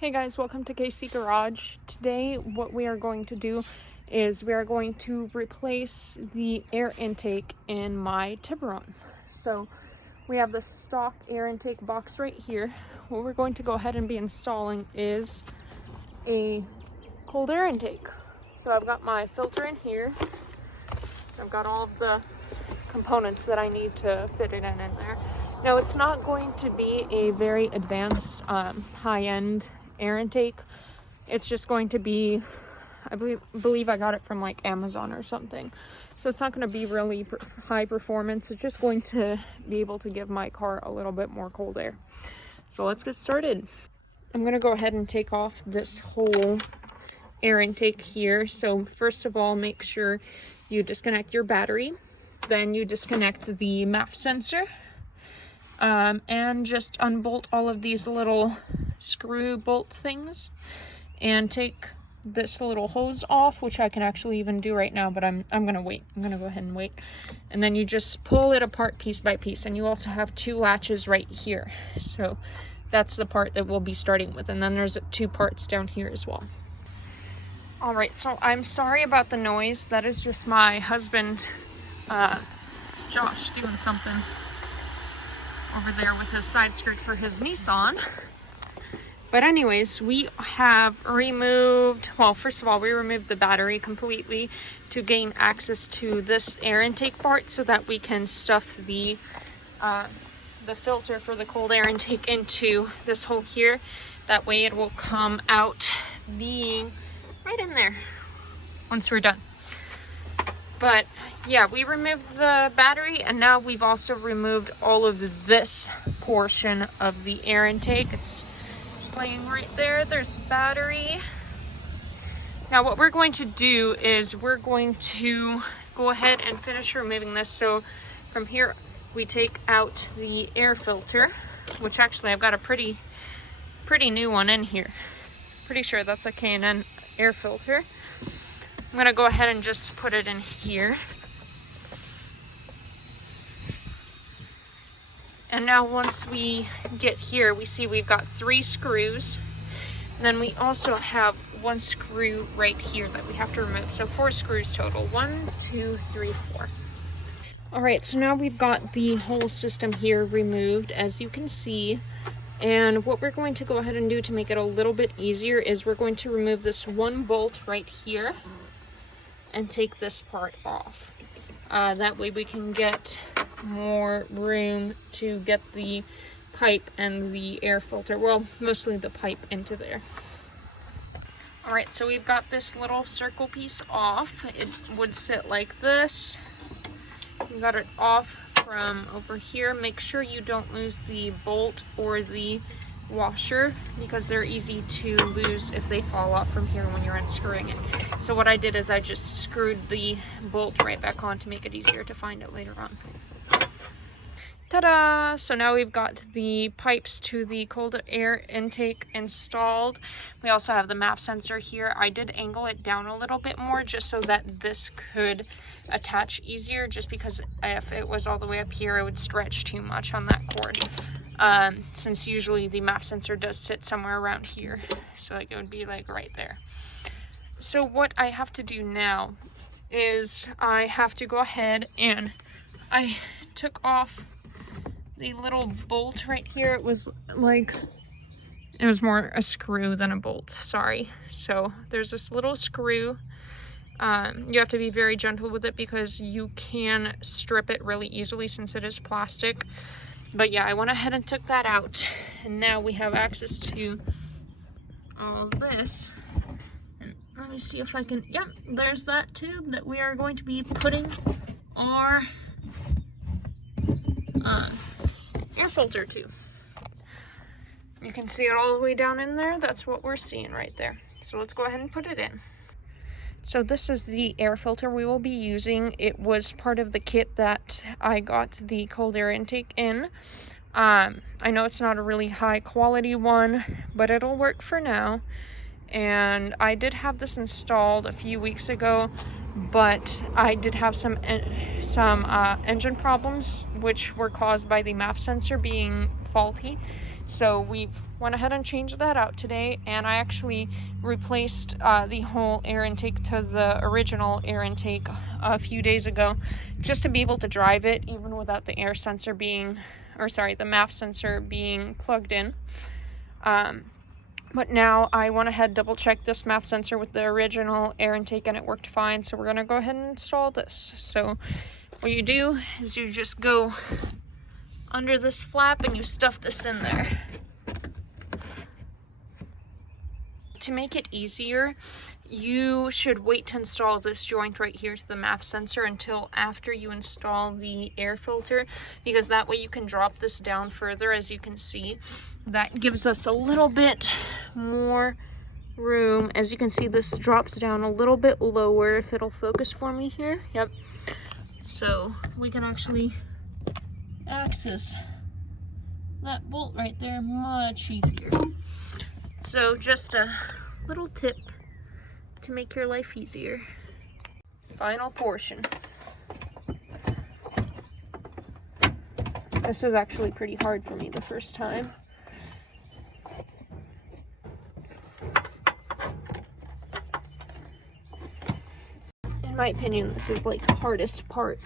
Hey guys, welcome to KC Garage. Today what we are going to do is we are going to replace the air intake in my Tiburon. So we have the stock air intake box right here. What we're going to go ahead and be installing is a cold air intake. So I've got my filter in here. I've got all of the components that I need to fit it in there. Now it's not going to be a very advanced high-end air intake. It's just going to be, I believe I got it from like Amazon or something. So it's not going to be really high performance. It's just going to be able to give my car a little bit more cold air. So let's get started. I'm going to go ahead and take off this whole air intake here. So first of all, make sure you disconnect your battery. Then you disconnect the MAF sensor. And just unbolt all of these little screw bolt things and take this little hose off, which I can actually even do right now, but I'm gonna wait. I'm gonna go ahead and wait. And then you just pull it apart piece by piece, and you also have two latches right here. So that's the part that we'll be starting with, and then there's two parts down here as well. All right, so I'm sorry about the noise. That is just my husband, Josh, doing something over there with his side skirt for his Nissan. But anyways, we have removed, well, first of all, we removed the battery completely to gain access to this air intake part so that we can stuff the filter for the cold air intake into this hole here. That way it will come out being right in there once we're done. But yeah, we removed the battery, and now we've also removed all of this portion of the air intake. It's just laying right there. There's the battery. Now what we're going to do is we're going to go ahead and finish removing this. So from here we take out the air filter, which actually I've got a pretty new one in here. Pretty sure that's a K&N air filter. I'm gonna go ahead and just put it in here. And now once we get here, we see we've got 3 screws. And then we also have 1 screw right here that we have to remove. So 4 screws total. 1, 2, 3, 4. All right, so now we've got the whole system here removed, as you can see. And what we're going to go ahead and do to make it a little bit easier is we're going to remove this 1 bolt right here and take this part off. That way we can get more room to get the pipe and the air filter, well, mostly the pipe, into there. Alright, so we've got this little circle piece off. It would sit like this. We got it off from over here. Make sure you don't lose the bolt or the washer, because they're easy to lose if they fall off from here when you're unscrewing it. So what I did is I just screwed the bolt right back on to make it easier to find it later on. Ta-da! So now we've got the pipes to the cold air intake installed. We also have the MAP sensor here. I did angle it down a little bit more just so that this could attach easier, just because if it was all the way up here it would stretch too much on that cord. Since usually the MAP sensor does sit somewhere around here, so like it would be like right there. So what I have to do now is I have to go ahead and I took off the little bolt right here. It was more a screw than a bolt, sorry. So there's this little screw. You have to be very gentle with it because you can strip it really easily since it is plastic. But yeah, I went ahead and took that out, and now we have access to all this. And let me see if I can, yep, there's that tube that we are going to be putting our air filter to. You can see it all the way down in there. That's what we're seeing right there. So let's go ahead and put it in. So this is the air filter we will be using. It was part of the kit that I got the cold air intake in. I know it's not a really high quality one, but it'll work for now. And I did have this installed a few weeks ago, but I did have some engine problems, which were caused by the MAF sensor being faulty. So we've went ahead and changed that out today, and I actually replaced the whole air intake to the original air intake a few days ago, just to be able to drive it even without the air sensor being, or sorry, the MAF sensor being plugged in. But now I went ahead, double checked this MAF sensor with the original air intake, and it worked fine. So we're gonna go ahead and install this. So what you do is you just go under this flap and you stuff this in there. To make it easier, you should wait to install this joint right here to the MAF sensor until after you install the air filter, because that way you can drop this down further. As you can see, that gives us a little bit more room. As you can see, this drops down a little bit lower, if it'll focus for me here. Yep. So we can actually access that bolt right there much easier. So just a little tip to make your life easier. Final portion. This was actually pretty hard for me the first time. In my opinion, this is like the hardest part,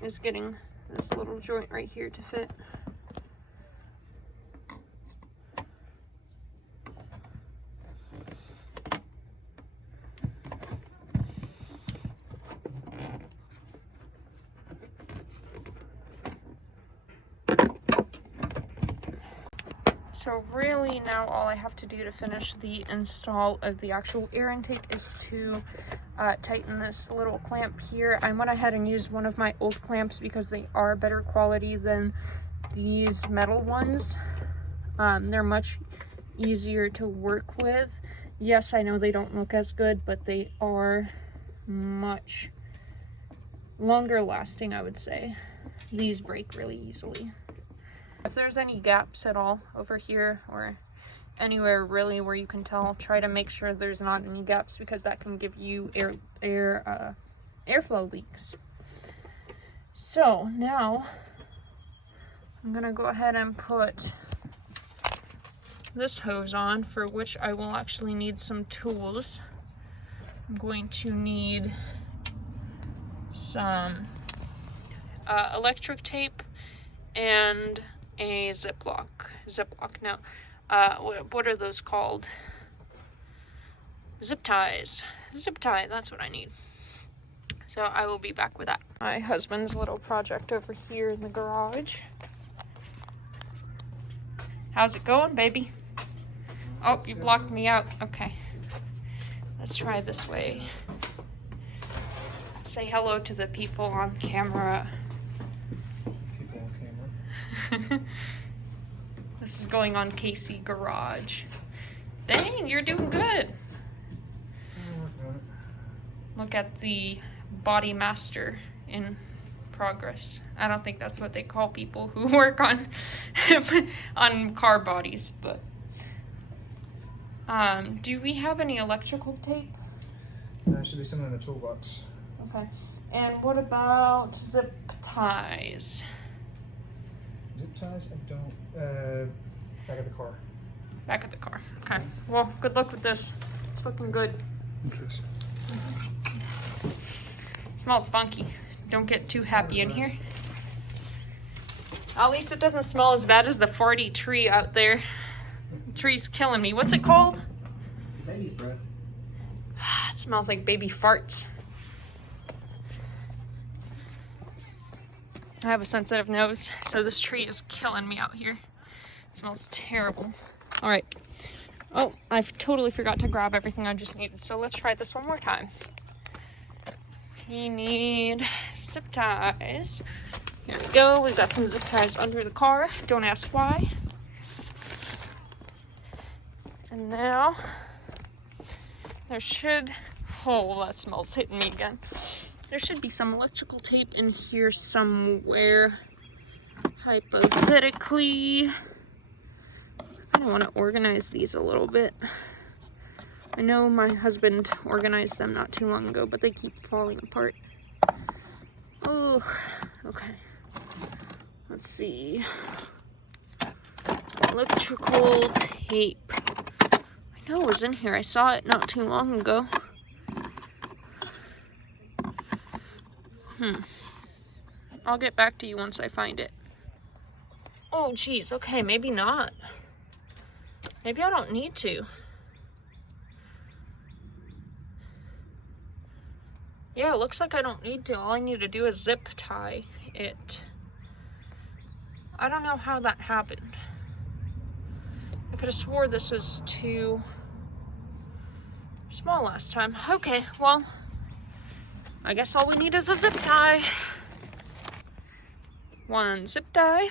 is getting this little joint right here to fit. So really now all I have to do to finish the install of the actual air intake is to tighten this little clamp here. I went ahead and used one of my old clamps because they are better quality than these metal ones. They're much easier to work with. Yes, I know they don't look as good, but they are much longer lasting, I would say. These break really easily. If there's any gaps at all over here or anywhere really where you can tell, try to make sure there's not any gaps, because that can give you airflow leaks. So now I'm gonna go ahead and put this hose on, for which I will actually need some tools. I'm going to need some electric tape and a ziplock. No, what are those called? Zip ties. Zip tie, that's what I need. So I will be back with that. My husband's little project over here in the garage. How's it going, baby? Oh, you blocked me out. Okay. Let's try this way. Say hello to the people on camera. This is going on KC Garage. Dang, you're doing good. Look at the body master in progress. I don't think that's what they call people who work on on car bodies, but do we have any electrical tape? There should be some in the toolbox. Okay. And what about zip ties? Zip ties? I don't. Back of the car. Back of the car. Okay. Well, good luck with this. It's looking good. Interesting. Smells funky. Don't get too happy in here. At least it doesn't smell as bad as the 40 tree out there. The tree's killing me. What's it called? Baby's breath. It smells like baby farts. I have a sensitive nose, so this tree is killing me out here. It smells terrible. All right. Oh, I totally forgot to grab everything I just needed, so let's try this one more time. We need zip ties. Here we go. We've got some zip ties under the car. Don't ask why. And now there should, oh, that smells hitting me again. There should be some electrical tape in here somewhere. Hypothetically, I want to organize these a little bit. I know my husband organized them not too long ago, but they keep falling apart. Oh, okay. Let's see. electrical tape. I know it was in here. I saw it not too long ago. I'll get back to you once I find it. Oh, geez. Okay, maybe not. Maybe I don't need to. Yeah, it looks like I don't need to. All I need to do is zip tie it. I don't know how that happened. I could have swore this was too small last time. Okay, well, I guess all we need is a zip tie. One zip tie.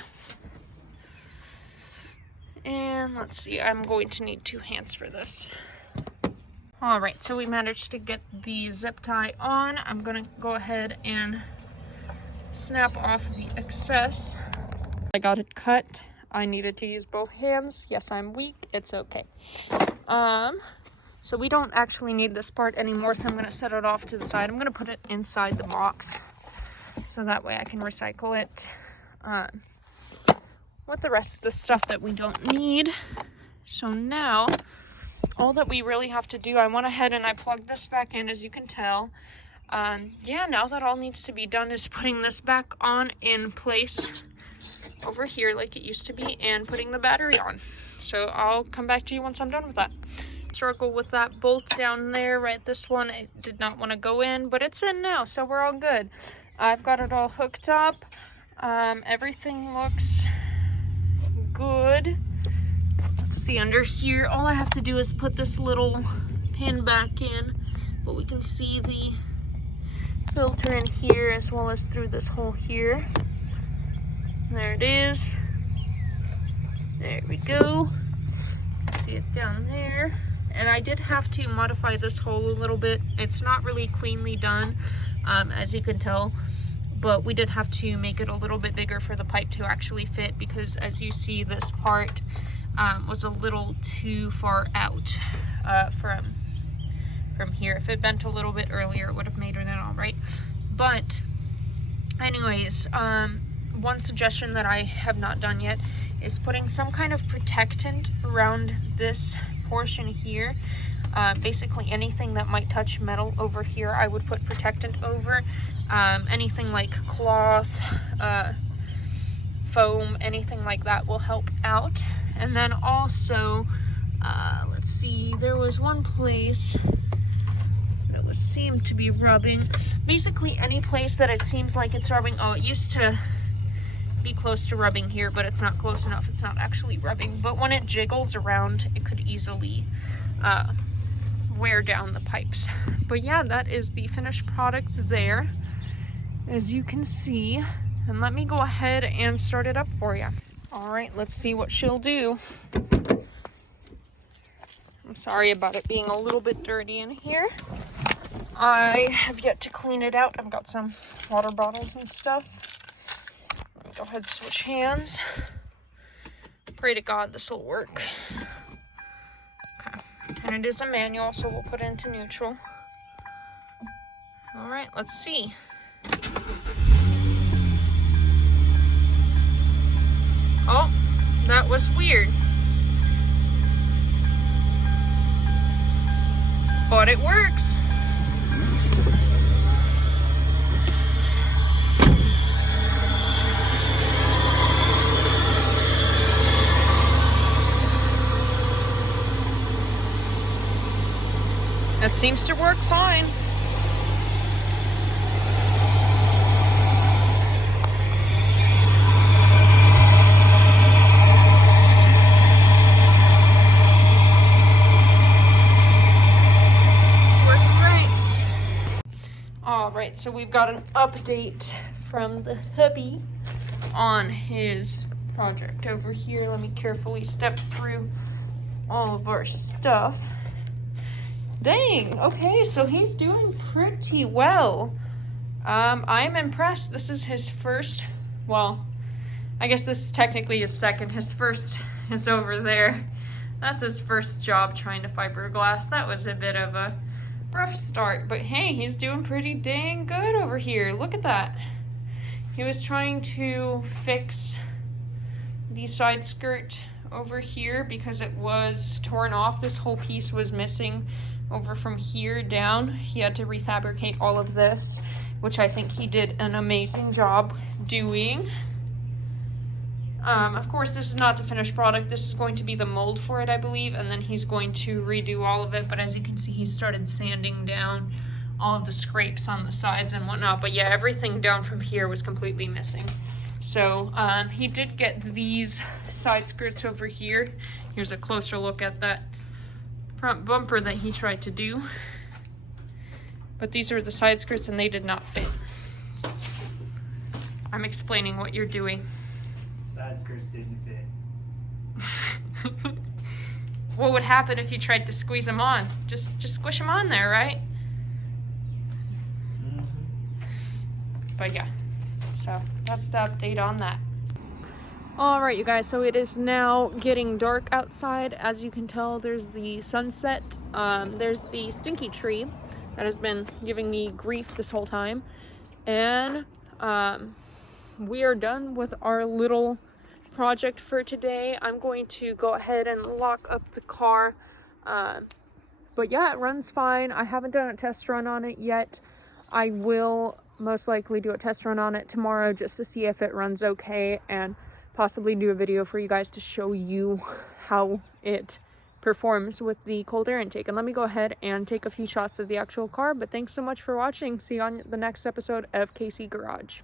And let's see, I'm going to need 2 hands for this. All right, so we managed to get the zip tie on. I'm gonna go ahead and snap off the excess. I got it cut. I needed to use both hands. Yes, I'm weak, it's okay. So we don't actually need this part anymore, so I'm gonna set it off to the side. I'm gonna put it inside the box, so that way I can recycle it with the rest of the stuff that we don't need. So now, all that we really have to do, I went ahead and I plugged this back in, as you can tell. Yeah, now that all needs to be done is putting this back on in place over here like it used to be and putting the battery on. So I'll come back to you once I'm done with that. Struggle with that bolt down there, right? This one, it did not want to go in, but it's in now, so we're all good. I've got it all hooked up. Everything looks good. Let's see, under here, all I have to do is put this little pin back in, but we can see the filter in here as well as through this hole here. There it is. There we go. See it down there. And I did have to modify this hole a little bit. It's not really cleanly done, as you can tell, but we did have to make it a little bit bigger for the pipe to actually fit, because as you see, this part was a little too far out from here. If it bent a little bit earlier, it would have made it all right. But anyways, one suggestion that I have not done yet is putting some kind of protectant around this portion here. Basically anything that might touch metal over here, I would put protectant over. Anything like cloth, foam, anything like that will help out. And then also, let's see, there was one place that it seemed to be rubbing. Basically any place that it seems like it's rubbing. Oh, it used to be close to rubbing here, but it's not close enough. It's not actually rubbing, but when it jiggles around, it could easily wear down the pipes. But yeah, that is the finished product there, as you can see. And let me go ahead and start it up for you. All right, let's see what she'll do. I'm sorry about it being a little bit dirty in here. I have yet to clean it out. I've got some water bottles and stuff. Let me go ahead and switch hands. Pray to God this will work. Okay, and it is a manual, so we'll put it into neutral. All right, let's see. Oh, that was weird. But it works. That seems to work fine. Alright, so we've got an update from the hubby on his project over here. Let me carefully step through all of our stuff. Dang, okay, so he's doing pretty well. I'm impressed. This is his first, well, I guess this is technically his second. His first is over there. That's his first job trying to fiberglass. That was a bit of a rough start, but hey, he's doing pretty dang good over here. Look at that. He was trying to fix the side skirt over here because it was torn off. This whole piece was missing over from here down. He had to refabricate all of this, which I think he did an amazing job doing. Of course, this is not the finished product. This is going to be the mold for it, I believe, and then he's going to redo all of it. But as you can see, he started sanding down all of the scrapes on the sides and whatnot. But yeah, everything down from here was completely missing. So he did get these side skirts over here. Here's a closer look at that front bumper that he tried to do. But these are the side skirts and they did not fit. So I'm explaining what you're doing. Side skirts didn't fit. What would happen if you tried to squeeze them on? Just squish them on there, right? Mm-hmm. But yeah, so that's the update on that. Alright, you guys, so it is now getting dark outside. As you can tell, there's the sunset. There's the stinky tree that has been giving me grief this whole time. And we are done with our little project for today. I'm going to go ahead and lock up the car. But yeah, it runs fine. I haven't done a test run on it yet. I will most likely do a test run on it tomorrow just to see if it runs okay and possibly do a video for you guys to show you how it performs with the cold air intake. And let me go ahead and take a few shots of the actual car. But thanks so much for watching. See you on the next episode of KC Garage.